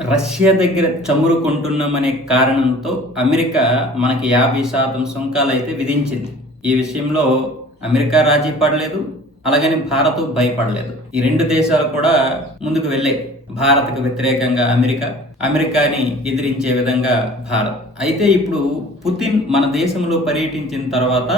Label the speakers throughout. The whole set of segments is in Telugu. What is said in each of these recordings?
Speaker 1: రష్యా దగ్గర చమురు కొంటున్నామనే కారణంతో అమెరికా మనకి యాభై శాతం సుంకాలు అయితే విధించింది. ఈ విషయంలో అమెరికా రాజీ పడలేదు అలాగని భారత్ భయపడలేదు. ఈ రెండు దేశాలు కూడా ముందుకు వెళ్ళాయి. భారత్కు వ్యతిరేకంగా అమెరికా అమెరికాని ఎదిరించే విధంగా భారత్. అయితే ఇప్పుడు పుతిన్ మన దేశంలో పర్యటించిన తర్వాత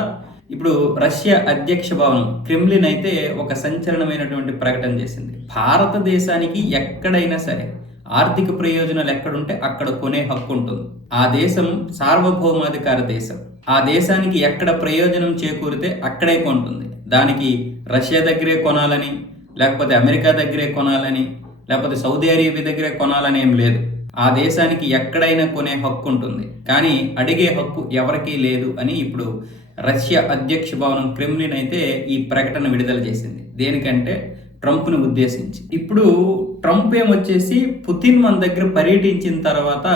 Speaker 1: ఇప్పుడు రష్యా అధ్యక్ష భవనం క్రెమ్లిన్ అయితే ఒక సంచలనమైనటువంటి ప్రకటన చేసింది. భారతదేశానికి ఎక్కడైనా సరే ఆర్థిక ప్రయోజనాలు ఎక్కడుంటే అక్కడ కొనే హక్కు ఉంటుంది. ఆ దేశం సార్వభౌమాధికార దేశం. ఆ దేశానికి ఎక్కడ ప్రయోజనం చేకూరితే అక్కడే కొంటుంది. దానికి రష్యా దగ్గరే కొనాలని లేకపోతే అమెరికా దగ్గరే కొనాలని లేకపోతే సౌదీ అరేబియా దగ్గరే కొనాలని ఏం లేదు. ఆ దేశానికి ఎక్కడైనా కొనే హక్కు ఉంటుంది. కానీ అడిగే హక్కు ఎవరికీ లేదు అని ఇప్పుడు రష్యా అధ్యక్ష భవనం క్రెమ్లిన్ అయితే ఈ ప్రకటన విడుదల చేసింది. దేనికంటే ట్రంప్ను ఉద్దేశించి. ఇప్పుడు ట్రంప్ ఏమొచ్చేసి పుతిన్ మన దగ్గర పర్యటించిన తర్వాత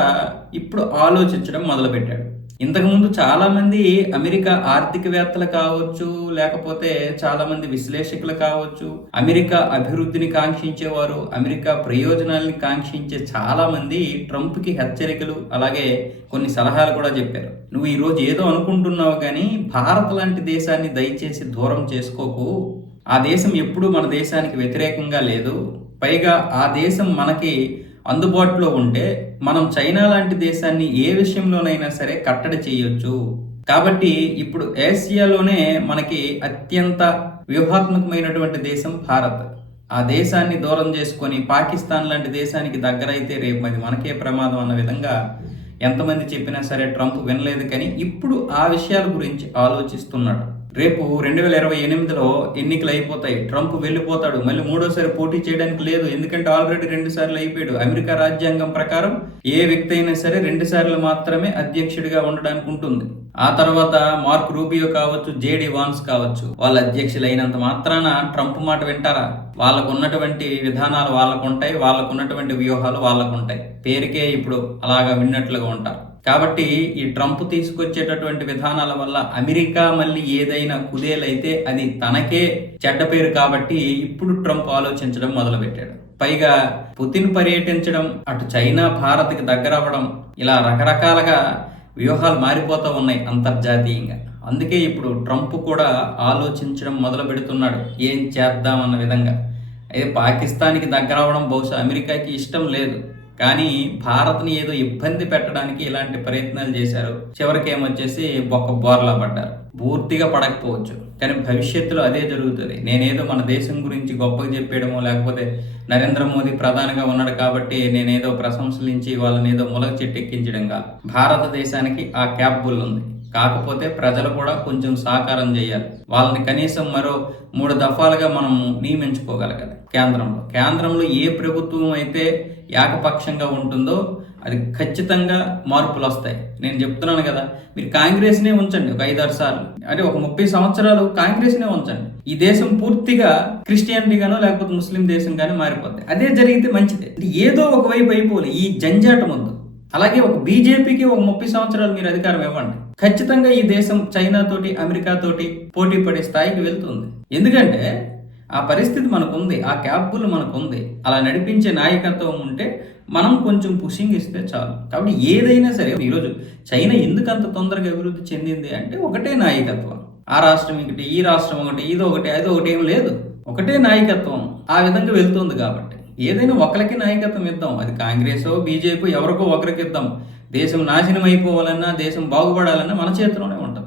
Speaker 1: ఇప్పుడు ఆలోచించడం మొదలుపెట్టాడు. ఇంతకుముందు చాలామంది అమెరికా ఆర్థికవేత్తలు కావచ్చు లేకపోతే చాలామంది విశ్లేషకులు కావచ్చు అమెరికా అభివృద్ధిని కాంక్షించేవారు అమెరికా ప్రయోజనాల్ని కాంక్షించే చాలామంది ట్రంప్కి హెచ్చరికలు అలాగే కొన్ని సలహాలు కూడా చెప్పారు. నువ్వు ఈరోజు ఏదో అనుకుంటున్నావు కానీ భారత్ లాంటి దేశాన్ని దయచేసి దూరం చేసుకోకు ఆ దేశం ఎప్పుడూ మన దేశానికి వ్యతిరేకంగా లేదు. పైగా ఆ దేశం మనకి అందుబాటులో ఉంటే మనం చైనా లాంటి దేశాన్ని ఏ విషయంలోనైనా సరే కట్టడి చేయొచ్చు. కాబట్టి ఇప్పుడు ఏషియాలోనే మనకి అత్యంత వ్యూహాత్మకమైనటువంటి దేశం భారత్. ఆ దేశాన్ని దూరం చేసుకొని పాకిస్తాన్ లాంటి దేశానికి దగ్గరైతే రేపు అది మనకే ప్రమాదం అన్న విధంగా ఎంతమంది చెప్పినా సరే ట్రంప్ వినలేదు కానీ ఇప్పుడు ఆ విషయాల గురించి ఆలోచిస్తున్నాడు. రేపు రెండు వేల ఇరవై ఎనిమిదిలో ఎన్నికలు అయిపోతాయి ట్రంప్ వెళ్ళిపోతాడు. మళ్ళీ మూడోసారి పోటీ చేయడానికి లేదు. ఎందుకంటే ఆల్రెడీ రెండు సార్లు అయిపోయాడు. అమెరికా రాజ్యాంగం ప్రకారం ఏ వ్యక్తి అయినా సరే రెండు సార్లు మాత్రమే అధ్యక్షుడిగా ఉండడానికి ఉంటుంది. ఆ తర్వాత మార్క్ రూబియో కావచ్చు జేడి వాన్స్ కావచ్చు వాళ్ళ అధ్యక్షులు అయినంత మాత్రాన ట్రంప్ మాట వింటారా? వాళ్ళకు ఉన్నటువంటి విధానాలు వాళ్ళకు ఉంటాయి వాళ్ళకు ఉన్నటువంటి వ్యూహాలు వాళ్ళకు ఉంటాయి పేరుకే ఇప్పుడు అలాగా విన్నట్లుగా ఉంటారు. కాబట్టి ఈ ట్రంప్ తీసుకొచ్చేటటువంటి విధానాల వల్ల అమెరికా మళ్ళీ ఏదైనా కుదేలైతే అది తనకే చెడ్డ పేరు కాబట్టి ఇప్పుడు ట్రంప్ ఆలోచించడం మొదలుపెట్టాడు. పైగా పుతిన్ పర్యటించడం అటు చైనా భారత్కి దగ్గర అవ్వడం ఇలా రకరకాలుగా వ్యూహాలు మారిపోతూ ఉన్నాయి అంతర్జాతీయంగా. అందుకే ఇప్పుడు ట్రంప్ కూడా ఆలోచించడం మొదలు పెడుతున్నాడు ఏం చేద్దామన్న విధంగా. అయితే పాకిస్తాన్కి దగ్గర అవ్వడం బహుశా అమెరికాకి ఇష్టం లేదు. కానీ భారత్ని ఏదో ఇబ్బంది పెట్టడానికి ఇలాంటి ప్రయత్నాలు చేశారు. చివరికి ఏమొచ్చేసి బొక్క బోర్లా పడ్డారు. పూర్తిగా పడకపోవచ్చు. కానీ భవిష్యత్తులో అదే జరుగుతుంది. నేనేదో మన దేశం గురించి గొప్పగా చెప్పేయడమో లేకపోతే నరేంద్ర మోదీ ప్రధానిగా ఉన్నాడు కాబట్టి నేనేదో ప్రశంసలించి వాళ్ళని ఏదో ములగ చెట్టు ఎక్కించడంగా. భారతదేశానికి ఆ క్యాపబుల్ ఉంది. కాకపోతే ప్రజలు కూడా కొంచెం సహకారం చేయాలి. వాళ్ళని కనీసం మరో మూడు దఫాలుగా మనం నియమించుకోగలగాలి కేంద్రంలో. కేంద్రంలో ఏ ప్రభుత్వం అయితే ఏకపక్షంగా ఉంటుందో అది ఖచ్చితంగా మార్పులు వస్తాయి. నేను చెప్తున్నాను కదా మీరు కాంగ్రెస్నే ఉంచండి ఒక ఐదారు సార్లు. అంటే ఒక ముప్పై సంవత్సరాలు కాంగ్రెస్నే ఉంచండి. ఈ దేశం పూర్తిగా క్రిస్టియానిటీగానో లేకపోతే ముస్లిం దేశం కానీ మారిపోతాయి. అదే జరిగితే మంచిదే. అంటే ఏదో ఒకవైపు అయిపోలే ఈ జంజాటం వద్దు. అలాగే ఒక బీజేపీకి ఒక ముప్పై సంవత్సరాలు మీరు అధికారం ఇవ్వండి. ఖచ్చితంగా ఈ దేశం చైనా తోటి అమెరికా తోటి పోటీ పడే స్థాయికి వెళ్తుంది. ఎందుకంటే ఆ పరిస్థితి మనకుంది ఆ క్యాపబుల్ మనకుంది. అలా నడిపించే నాయకత్వం ఉంటే మనం కొంచెం పుషింగ్ ఇస్తే చాలు. కాబట్టి ఏదైనా సరే ఈరోజు చైనా ఎందుకు అంత తొందరగా అభివృద్ధి చెందింది అంటే ఒకటే నాయకత్వం. ఆ రాష్ట్రం ఒకటి ఈ రాష్ట్రం ఒకటి ఇది ఒకటి అది ఒకటి ఏం లేదు. ఒకటే నాయకత్వం ఆ విధంగా వెళ్తుంది కాబట్టి. ఏదైనా ఒకరికి నాయకత్వం ఇద్దాం. అది కాంగ్రెస్ బీజేపీ ఎవరికో ఒకరికి ఇద్దాం. దేశం నాశనం అయిపోవాలన్నా దేశం బాగుపడాలన్నా మన చేతిలోనే ఉంటుంది